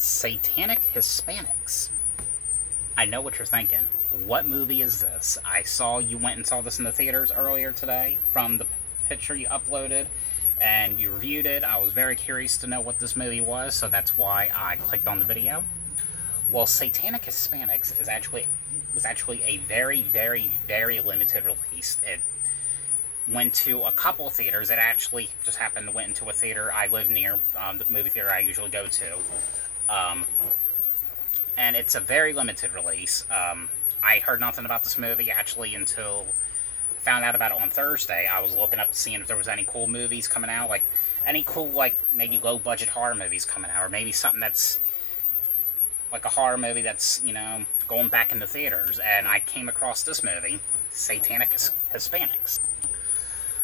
Satanic Hispanics. I know what you're thinking. What movie is this? I saw you went and saw this in the theaters earlier today from the picture you uploaded and you reviewed it. I was very curious to know what this movie was, so that's why I clicked on the video. Well, Satanic Hispanics was actually a very, very, very limited release. It went to a couple theaters. It actually just happened to went into a theater I live near, the movie theater I usually go to. And it's a very limited release. I heard nothing about this movie actually until found out about it on Thursday. I was looking up seeing if there was any cool movies coming out, like any cool, like maybe low budget horror movies coming out, or maybe something that's like a horror movie that's, going back into theaters. And I came across this movie, Satanic Hispanics.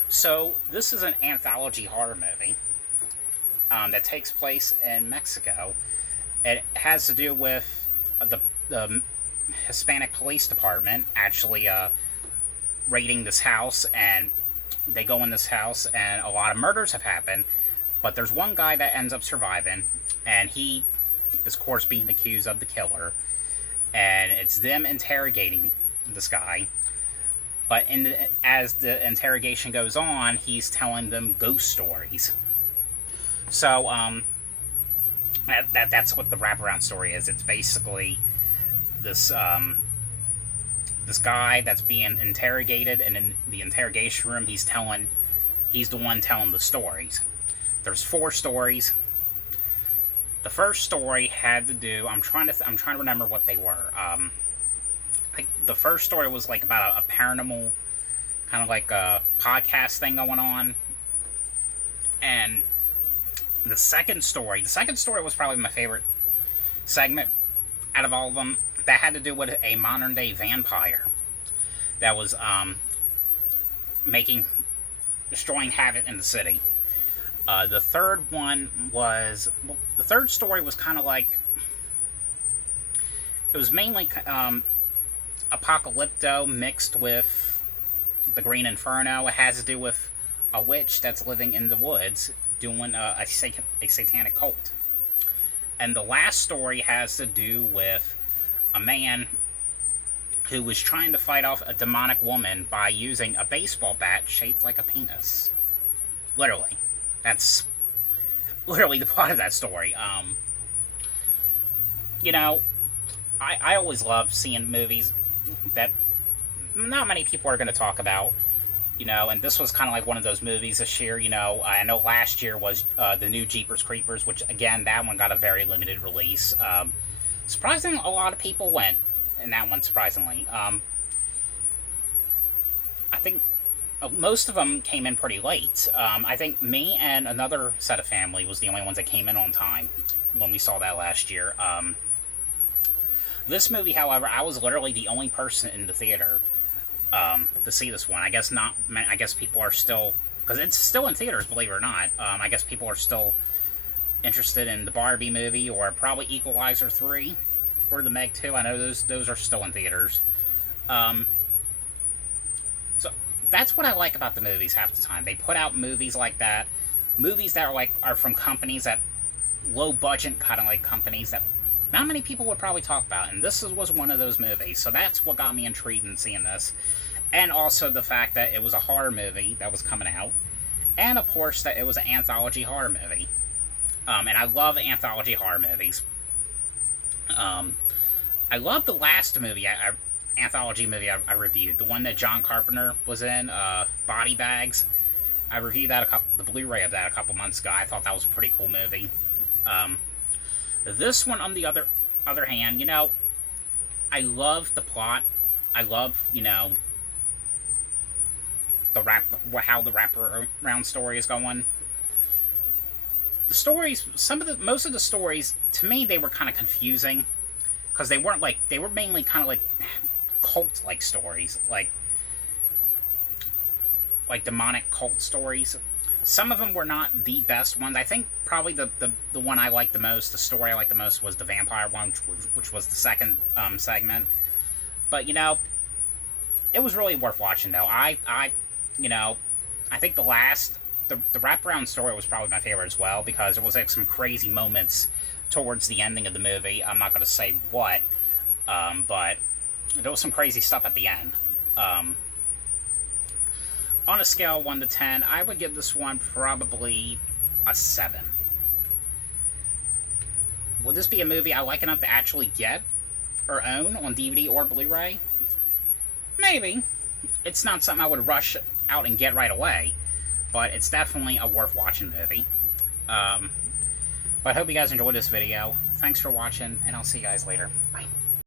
So this is an anthology horror movie that takes place in Mexico. It has to do with the Hispanic police department actually raiding this house, and they go in this house, and a lot of murders have happened, but there's one guy that ends up surviving, and he is, of course, being accused of the killer, and it's them interrogating this guy. But as the interrogation goes on, he's telling them ghost stories. So, that's what the wraparound story is. It's basically this this guy that's being interrogated, and in the interrogation room, he's the one telling the stories. There's 4 stories. The first story had to do. I'm trying to remember what they were. Like the first story was like about a paranormal kind of like a podcast thing going on, and the second story was probably my favorite segment out of all of them. That had to do with a modern day vampire that was destroying havoc in the city. The third story was kind of like, it was mainly apocalypto mixed with the Green Inferno. It has to do with a witch that's living in the woods doing a satanic cult. And the last story has to do with a man who was trying to fight off a demonic woman by using a baseball bat shaped like a penis. Literally. That's literally the plot of that story. I always love seeing movies that not many people are going to talk about, and this was kind of like one of those movies this year. I know last year was the new Jeepers Creepers, which, again, that one got a very limited release. Surprisingly, a lot of people went in that one, surprisingly. I think most of them came in pretty late. I think me and another set of family was the only ones that came in on time when we saw that last year. This movie, however, I was literally the only person in the theater to see this one. I guess not. I guess people are still, because it's still in theaters, believe it or not. I guess people are still interested in the Barbie movie, or probably Equalizer 3 or the Meg 2. I know those are still in theaters. So that's what I like about the movies half the time. They put out movies like that, movies that are from companies that low budget kind of like companies that not many people would probably talk about, and this was one of those movies. So that's what got me intrigued in seeing this, and also the fact that it was a horror movie that was coming out, and of course that it was an anthology horror movie. And I love anthology horror movies. I love the last movie, anthology movie I reviewed, the one that John Carpenter was in, Body Bags. I reviewed that the Blu-ray of that a couple months ago. I thought that was a pretty cool movie. This one, on the other hand, I love the plot. I love, how the wraparound story is going. The stories, most of the stories, to me, they were kind of confusing, because they were mainly kind of like cult-like stories, like demonic cult stories. Some of them were not the best ones. I think probably the one I liked the most, the story I liked the most, was the vampire one, which was the second segment. But, it was really worth watching, though. I think the wraparound story was probably my favorite as well, because there was like some crazy moments towards the ending of the movie. I'm not going to say what, but there was some crazy stuff at the end. On a scale of 1 to 10, I would give this one probably a 7. Will this be a movie I like enough to actually get or own on DVD or Blu-ray? Maybe. It's not something I would rush out and get right away, but it's definitely a worth watching movie. But I hope you guys enjoyed this video. Thanks for watching, and I'll see you guys later. Bye.